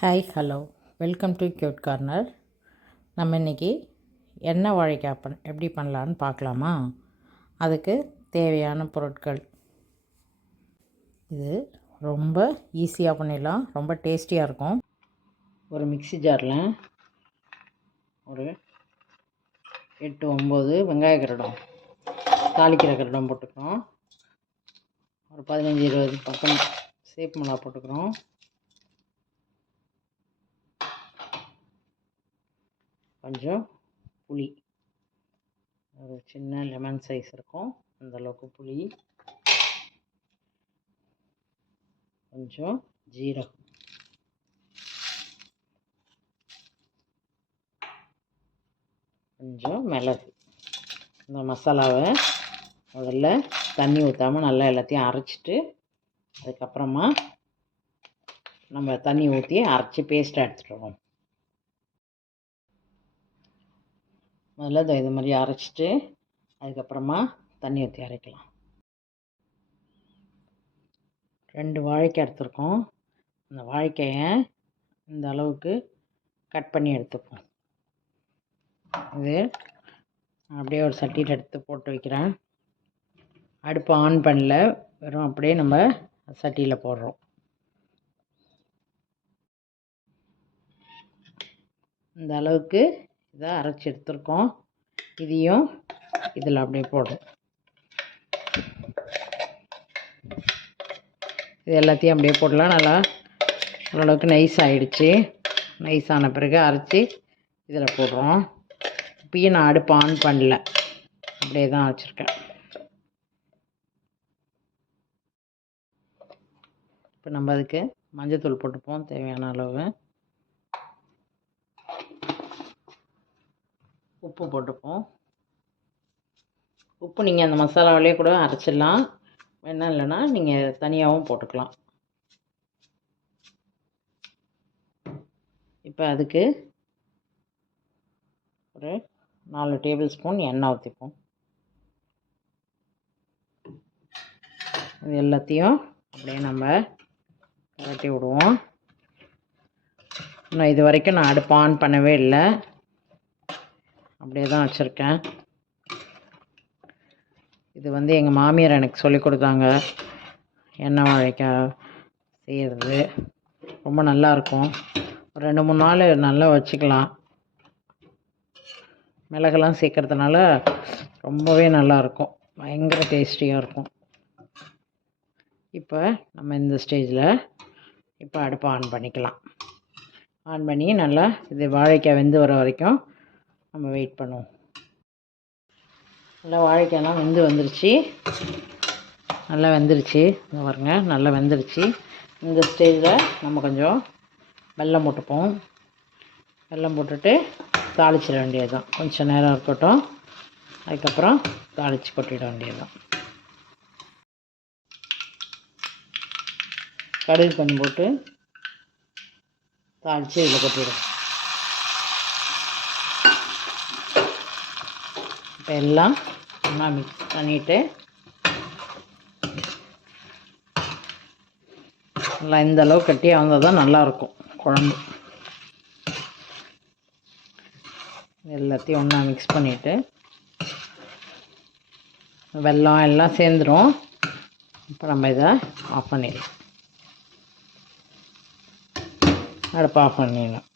Hi hello welcome to cute corner. நம்ம இன்றைக்கி எண்ணெய் வாழைக்காய் எப்படி பண்ணலான்னு பார்க்கலாமா? அதுக்கு தேவையான பொருட்கள் இது ரொம்ப ஈஸியாக பண்ணிடலாம், ரொம்ப டேஸ்டியாக இருக்கும். ஒரு மிக்ஸி ஜாரில் ஒரு 8-9 வெங்காய கரடம், தாளிக்கிற கரடம் போட்டுக்கிறோம். ஒரு 15-20 பக்கம் சேப்பு மிளகா போட்டுக்கிறோம். கொஞ்சம் புளி, ஒரு சின்ன லெமன் சைஸ் இருக்கும் அந்தளவுக்கு புளி, கொஞ்சம் ஜீரகம், கொஞ்சம் மிளகு. இந்த மசாலாவை முதல்ல தண்ணி ஊற்றாமல் நல்லா எல்லாத்தையும் அரைச்சிட்டு அதுக்கப்புறமா நம்ம தண்ணி ஊற்றி அரைச்சி பேஸ்ட்டாக எடுத்துகிட்டு முதல்ல இது மாதிரி அரைச்சிட்டு அதுக்கப்புறமா தண்ணி ஊற்றி அரைக்கலாம். 2 வாழைக்காய் எடுத்துருக்கோம். அந்த வாழைக்காயை இந்த அளவுக்கு கட் பண்ணி எடுத்துப்போம். இது அப்படியே ஒரு சட்டியில் எடுத்து போட்டு வைக்கிறேன். அடுப்பு ஆன் பண்ணல, வெறும் அப்படியே நம்ம சட்டியில் போடுறோம். இந்த அளவுக்கு இதை அரைச்சி எடுத்துருக்கோம். இதையும் இதில் அப்படியே போடுறோம். இது எல்லாத்தையும் அப்படியே போடலாம். நல்லா ஓரளவுக்கு நைஸ் ஆகிடுச்சு. நைஸ் ஆன பிறகு அரைச்சி இதில் போடுறோம். இப்பயும் நான் அடுப்பு ஆன் பண்ணல, அப்படியே தான் வச்சுருக்கேன். இப்போ நம்ம அதுக்கு மஞ்சத்தூள் போட்டுப்போம் தேவையான அளவு. உப்பு போட்டுப்போம். உப்பு நீங்கள் அந்த மசாலாவிலே கூட அரைச்சிடலாம், வேணாம் இல்லைன்னா நீங்கள் தனியாகவும் போட்டுக்கலாம். இப்போ அதுக்கு ஒரு 4 டேபிள் ஸ்பூன் எண்ணெய் ஊற்றிப்போம். இது எல்லாத்தையும் அப்படியே நம்ம கரட்டி விடுவோம். இன்னும் இது வரைக்கும் நான் அடுப்பு ஆன் பண்ணவே இல்லை, அப்படியே தான் வச்சுருக்கேன். இது எங்கள் மாமியார் எனக்கு சொல்லி கொடுத்தாங்க. எண்ணெய் வாழைக்காய் செய்கிறது ரொம்ப நல்லாயிருக்கும். ஒரு 2-3 நாள் நல்லா வச்சுக்கலாம். மிளகெல்லாம் சேர்க்கறதுனால ரொம்பவே நல்லாயிருக்கும், பயங்கர டேஸ்டியாக இருக்கும். இப்போ நம்ம இந்த ஸ்டேஜில் இப்போ அடுப்பை ஆன் பண்ணிக்கலாம். ஆன் பண்ணி நல்லா இது வாழைக்காய் வெந்து வர வரைக்கும் நம்ம வெயிட் பண்ணுவோம். நல்லா வாழைக்காயெல்லாம் வந்துருச்சு, நல்லா வெந்துருச்சு. இங்கே பாருங்க, நல்லா வெந்துருச்சு. இந்த ஸ்டேஜில் நம்ம கொஞ்சம் வெல்லம் போட்டுப்போம். வெல்லம் போட்டுட்டு தாளிச்சிட வேண்டியது தான். கொஞ்சம் நேரம் இருக்கட்டும், அதுக்கப்புறம் தாளித்து கொட்டிட வேண்டியது தான். கடுகு கொஞ்சம் போட்டு தாளித்து இதில் கொட்டிடும். இப்போ எல்லாம் ஒன்றா மிக்ஸ் பண்ணிவிட்டு நல்லா இந்த அளவு கட்டியாக வந்தால் தான் நல்லாயிருக்கும் குழம்பு. எல்லாத்தையும் ஒன்றா மிக்ஸ் பண்ணிவிட்டு வெல்லம் எல்லாம் சேர்ந்துடும். இப்போ நம்ம இதை ஆஃப் பண்ணிடலாம், அடுப்பு ஆஃப் பண்ணிடலாம்.